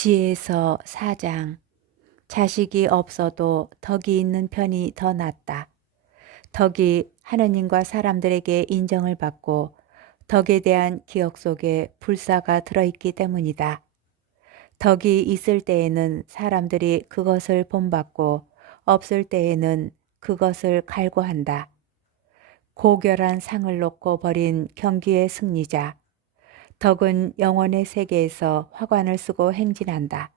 지혜서 4장. 자식이 없어도 덕이 있는 편이 더 낫다. 덕이 하느님과 사람들에게 인정을 받고 덕에 대한 기억 속에 불사가 들어있기 때문이다. 덕이 있을 때에는 사람들이 그것을 본받고 없을 때에는 그것을 갈구한다. 고결한 상을 놓고 벌인 경기의 승리자. 덕은 영혼의 세계에서 화관을 쓰고 행진한다.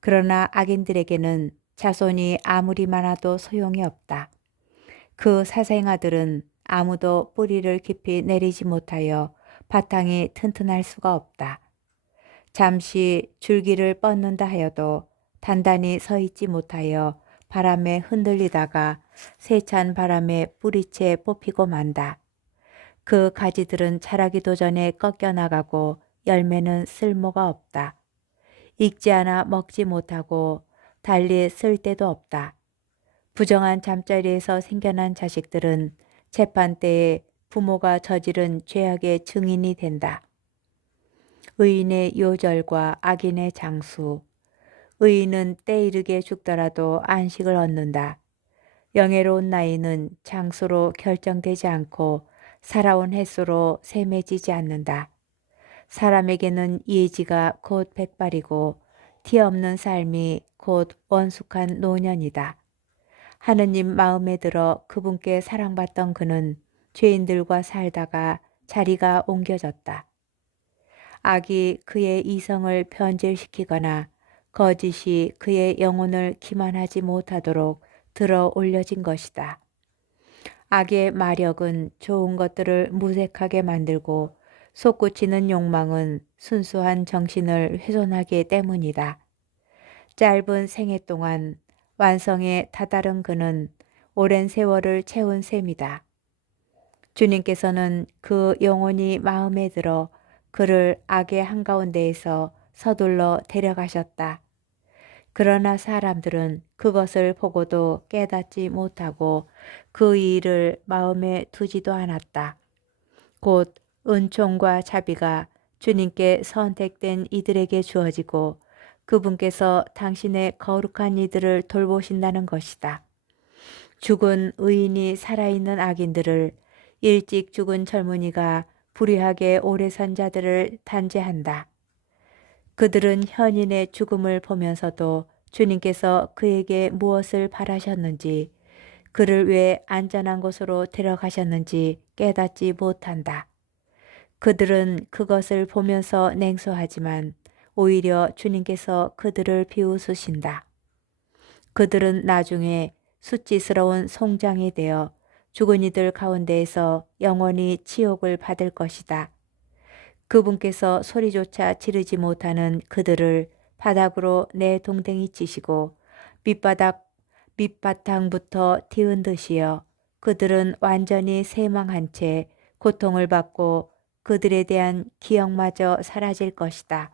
그러나 악인들에게는 자손이 아무리 많아도 소용이 없다. 그 사생아들은 아무도 뿌리를 깊이 내리지 못하여 바탕이 튼튼할 수가 없다. 잠시 줄기를 뻗는다 하여도 단단히 서 있지 못하여 바람에 흔들리다가 세찬 바람에 뿌리채 뽑히고 만다. 그 가지들은 자라기도 전에 꺾여나가고 열매는 쓸모가 없다. 익지 않아 먹지 못하고 달리 쓸 데도 없다. 부정한 잠자리에서 생겨난 자식들은 재판 때에 부모가 저지른 죄악의 증인이 된다. 의인의 요절과 악인의 장수. 의인은 때 이르게 죽더라도 안식을 얻는다. 영예로운 나이는 장수로 결정되지 않고 살아온 횟수로 셈해지지 않는다. 사람에게는 예지가 곧 백발이고 티 없는 삶이 곧 원숙한 노년이다. 하느님 마음에 들어 그분께 사랑받던 그는 죄인들과 살다가 자리가 옮겨졌다. 악이 그의 이성을 변질시키거나 거짓이 그의 영혼을 기만하지 못하도록 들어 올려진 것이다. 악의 마력은 좋은 것들을 무색하게 만들고 솟구치는 욕망은 순수한 정신을 훼손하기 때문이다. 짧은 생애 동안 완성에 다다른 그는 오랜 세월을 채운 셈이다. 주님께서는 그 영혼이 마음에 들어 그를 악의 한가운데에서 서둘러 데려가셨다. 그러나 사람들은 그것을 보고도 깨닫지 못하고 그 일을 마음에 두지도 않았다. 곧 은총과 자비가 주님께 선택된 이들에게 주어지고 그분께서 당신의 거룩한 이들을 돌보신다는 것이다. 죽은 의인이 살아있는 악인들을, 일찍 죽은 젊은이가 불의하게 오래 산 자들을 단죄한다. 그들은 현인의 죽음을 보면서도 주님께서 그에게 무엇을 바라셨는지, 그를 왜 안전한 곳으로 데려가셨는지 깨닫지 못한다. 그들은 그것을 보면서 냉소하지만 오히려 주님께서 그들을 비웃으신다. 그들은 나중에 수치스러운 송장이 되어 죽은 이들 가운데에서 영원히 지옥을 받을 것이다. 그분께서 소리조차 지르지 못하는 그들을 바닥으로 내동댕이 치시고 밑바탕부터 튀은 듯이여 그들은 완전히 쇠망한 채 고통을 받고 그들에 대한 기억마저 사라질 것이다.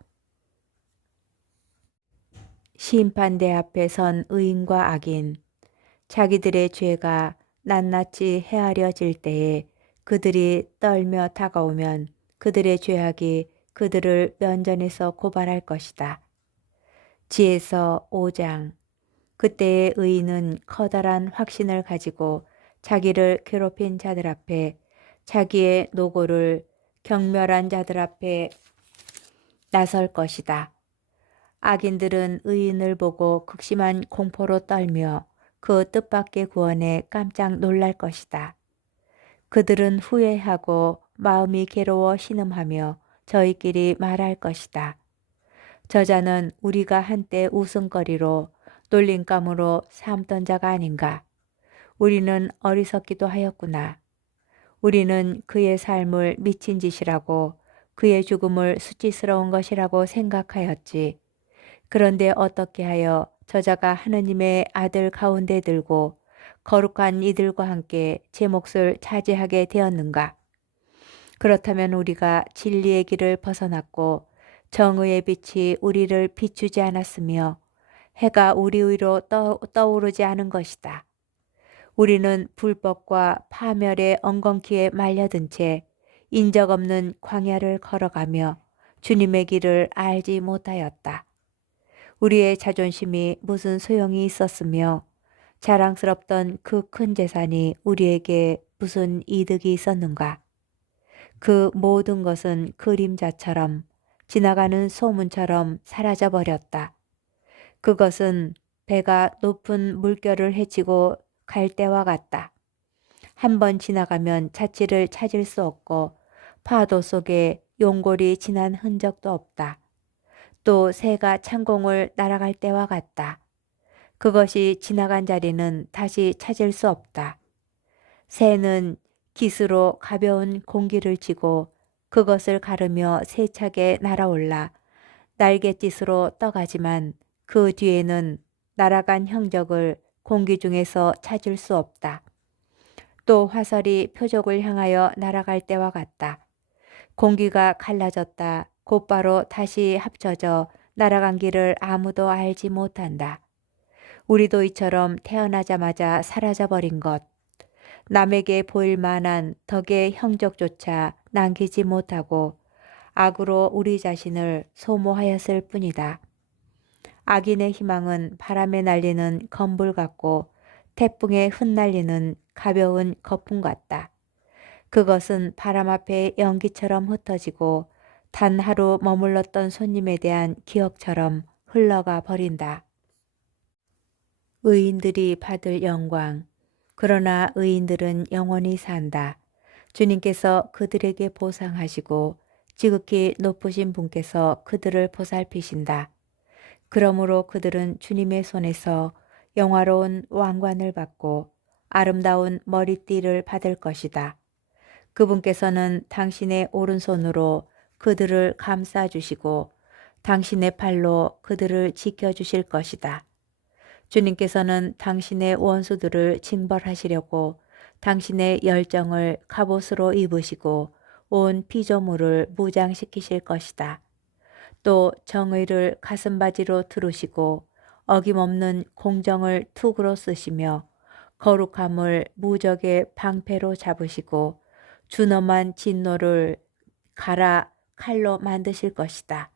심판대 앞에 선 의인과 악인. 자기들의 죄가 낱낱이 헤아려질 때에 그들이 떨며 다가오면 그들의 죄악이 그들을 면전에서 고발할 것이다. 지혜서 5장. 그때의 의인은 커다란 확신을 가지고 자기를 괴롭힌 자들 앞에, 자기의 노고를 경멸한 자들 앞에 나설 것이다. 악인들은 의인을 보고 극심한 공포로 떨며 그 뜻밖의 구원에 깜짝 놀랄 것이다. 그들은 후회하고 마음이 괴로워 신음하며 저희끼리 말할 것이다. 저자는 우리가 한때 웃음거리로 놀림감으로 삼던 자가 아닌가. 우리는 어리석기도 하였구나. 우리는 그의 삶을 미친 짓이라고, 그의 죽음을 수치스러운 것이라고 생각하였지. 그런데 어떻게 하여 저자가 하느님의 아들 가운데 들고 거룩한 이들과 함께 제 몫을 차지하게 되었는가? 그렇다면 우리가 진리의 길을 벗어났고 정의의 빛이 우리를 비추지 않았으며 해가 우리 위로 떠오르지 않은 것이다. 우리는 불법과 파멸의 엉겅퀴에 말려든 채 인적 없는 광야를 걸어가며 주님의 길을 알지 못하였다. 우리의 자존심이 무슨 소용이 있었으며 자랑스럽던 그 큰 재산이 우리에게 무슨 이득이 있었는가? 그 모든 것은 그림자처럼 지나가는 소문처럼 사라져 버렸다. 그것은 배가 높은 물결을 헤치고 갈 때와 같다. 한 번 지나가면 자취를 찾을 수 없고 파도 속에 용골이 지난 흔적도 없다. 또 새가 창공을 날아갈 때와 같다. 그것이 지나간 자리는 다시 찾을 수 없다. 새는 깃으로 가벼운 공기를 쥐고 그것을 가르며 세차게 날아올라 날갯짓으로 떠가지만 그 뒤에는 날아간 형적을 공기 중에서 찾을 수 없다. 또 화살이 표적을 향하여 날아갈 때와 같다. 공기가 갈라졌다 곧바로 다시 합쳐져 날아간 길을 아무도 알지 못한다. 우리도 이처럼 태어나자마자 사라져버린 것, 남에게 보일 만한 덕의 형적조차 남기지 못하고 악으로 우리 자신을 소모하였을 뿐이다. 악인의 희망은 바람에 날리는 건불 같고 태풍에 흩날리는 가벼운 거품 같다. 그것은 바람 앞에 연기처럼 흩어지고 단 하루 머물렀던 손님에 대한 기억처럼 흘러가 버린다. 의인들이 받을 영광. 그러나 의인들은 영원히 산다. 주님께서 그들에게 보상하시고 지극히 높으신 분께서 그들을 보살피신다. 그러므로 그들은 주님의 손에서 영화로운 왕관을 받고 아름다운 머리띠를 받을 것이다. 그분께서는 당신의 오른손으로 그들을 감싸주시고 당신의 팔로 그들을 지켜주실 것이다. 주님께서는 당신의 원수들을 징벌하시려고 당신의 열정을 갑옷으로 입으시고 온 피조물을 무장시키실 것이다. 또 정의를 가슴바지로 두르시고 어김없는 공정을 투구로 쓰시며 거룩함을 무적의 방패로 잡으시고 준엄한 진노를 갈아 칼로 만드실 것이다.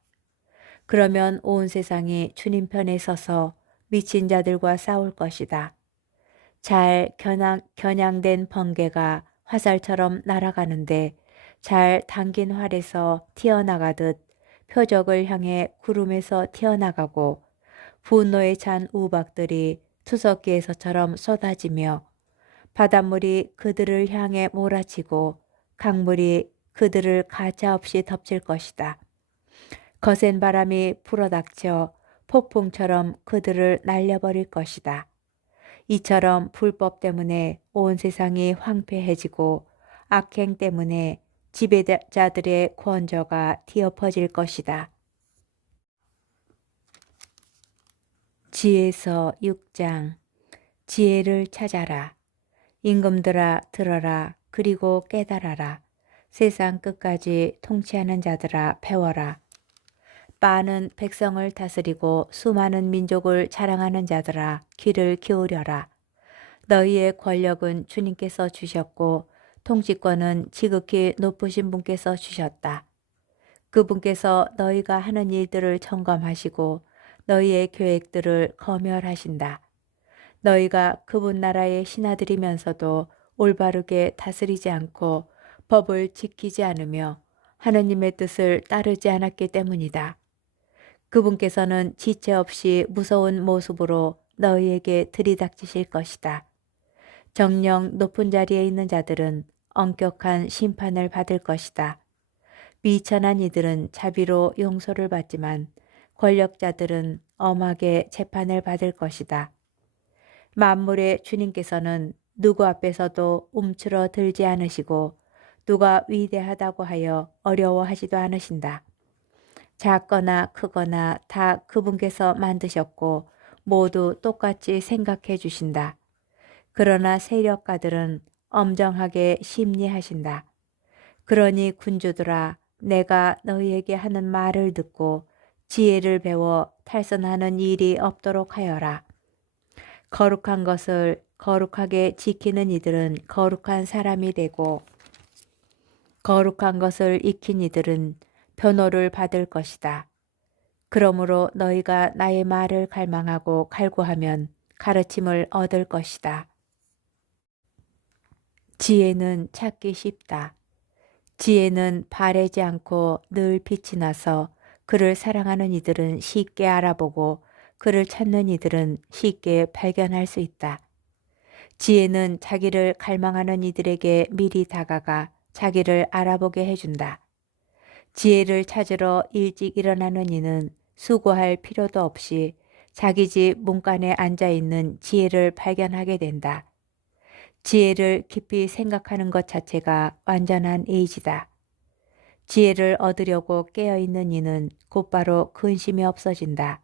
그러면 온 세상이 주님 편에 서서 미친 자들과 싸울 것이다. 잘 겨냥된 번개가 화살처럼 날아가는데 잘 당긴 활에서 튀어나가듯 표적을 향해 구름에서 튀어나가고 분노에 찬 우박들이 투석기에서처럼 쏟아지며 바닷물이 그들을 향해 몰아치고 강물이 그들을 가차없이 덮칠 것이다. 거센 바람이 불어닥쳐 폭풍처럼 그들을 날려버릴 것이다. 이처럼 불법 때문에 온 세상이 황폐해지고 악행 때문에 지배자들의 권저가 뒤엎어질 것이다. 지혜서 6장. 지혜를 찾아라. 임금들아 들어라. 그리고 깨달아라. 세상 끝까지 통치하는 자들아 배워라. 많은 백성을 다스리고 수많은 민족을 자랑하는 자들아 귀를 기울여라. 너희의 권력은 주님께서 주셨고 통치권은 지극히 높으신 분께서 주셨다. 그분께서 너희가 하는 일들을 점검하시고 너희의 계획들을 검열하신다. 너희가 그분 나라의 신하들이면서도 올바르게 다스리지 않고 법을 지키지 않으며 하느님의 뜻을 따르지 않았기 때문이다. 그분께서는 지체 없이 무서운 모습으로 너희에게 들이닥치실 것이다. 정령 높은 자리에 있는 자들은 엄격한 심판을 받을 것이다. 비천한 이들은 자비로 용서를 받지만 권력자들은 엄하게 재판을 받을 것이다. 만물의 주님께서는 누구 앞에서도 움츠러 들지 않으시고 누가 위대하다고 하여 어려워하지도 않으신다. 작거나 크거나 다 그분께서 만드셨고 모두 똑같이 생각해 주신다. 그러나 세력가들은 엄정하게 심리하신다. 그러니 군주들아 내가 너희에게 하는 말을 듣고 지혜를 배워 탈선하는 일이 없도록 하여라. 거룩한 것을 거룩하게 지키는 이들은 거룩한 사람이 되고 거룩한 것을 익힌 이들은 변호를 받을 것이다. 그러므로 너희가 나의 말을 갈망하고 갈구하면 가르침을 얻을 것이다. 지혜는 찾기 쉽다. 지혜는 바래지 않고 늘 빛이 나서 그를 사랑하는 이들은 쉽게 알아보고 그를 찾는 이들은 쉽게 발견할 수 있다. 지혜는 자기를 갈망하는 이들에게 미리 다가가 자기를 알아보게 해준다. 지혜를 찾으러 일찍 일어나는 이는 수고할 필요도 없이 자기 집 문간에 앉아 있는 지혜를 발견하게 된다. 지혜를 깊이 생각하는 것 자체가 완전한 의지다. 지혜를 얻으려고 깨어있는 이는 곧바로 근심이 없어진다.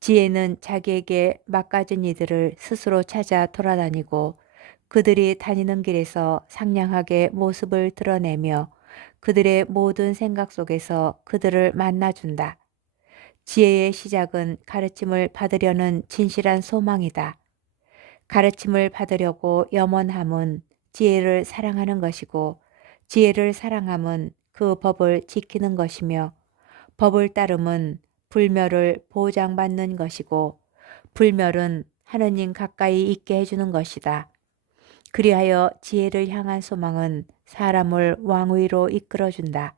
지혜는 자기에게 막가진 이들을 스스로 찾아 돌아다니고 그들이 다니는 길에서 상냥하게 모습을 드러내며 그들의 모든 생각 속에서 그들을 만나준다. 지혜의 시작은 가르침을 받으려는 진실한 소망이다. 가르침을 받으려고 염원함은 지혜를 사랑하는 것이고 지혜를 사랑함은 그 법을 지키는 것이며 법을 따름은 불멸을 보장받는 것이고 불멸은 하느님 가까이 있게 해주는 것이다. 그리하여 지혜를 향한 소망은 사람을 왕위로 이끌어준다.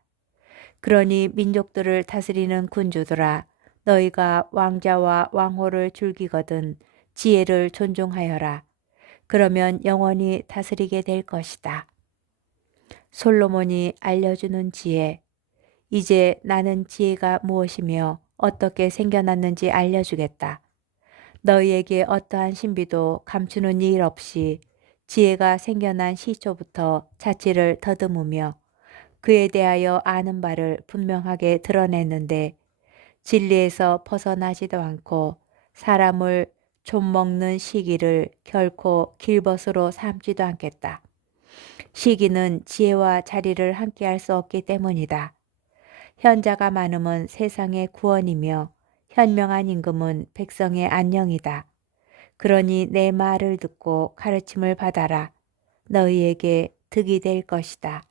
그러니 민족들을 다스리는 군주들아 너희가 왕자와 왕호를 즐기거든 지혜를 존중하여라. 그러면 영원히 다스리게 될 것이다. 솔로몬이 알려주는 지혜. 이제 나는 지혜가 무엇이며 어떻게 생겨났는지 알려주겠다. 너희에게 어떠한 신비도 감추는 일 없이 지혜가 생겨난 시초부터 자취를 더듬으며 그에 대하여 아는 바를 분명하게 드러냈는데 진리에서 벗어나지도 않고 사람을 좀먹는 시기를 결코 길벗으로 삼지도 않겠다. 시기는 지혜와 자리를 함께할 수 없기 때문이다. 현자가 많음은 세상의 구원이며 현명한 임금은 백성의 안녕이다. 그러니 내 말을 듣고 가르침을 받아라. 너희에게 득이 될 것이다.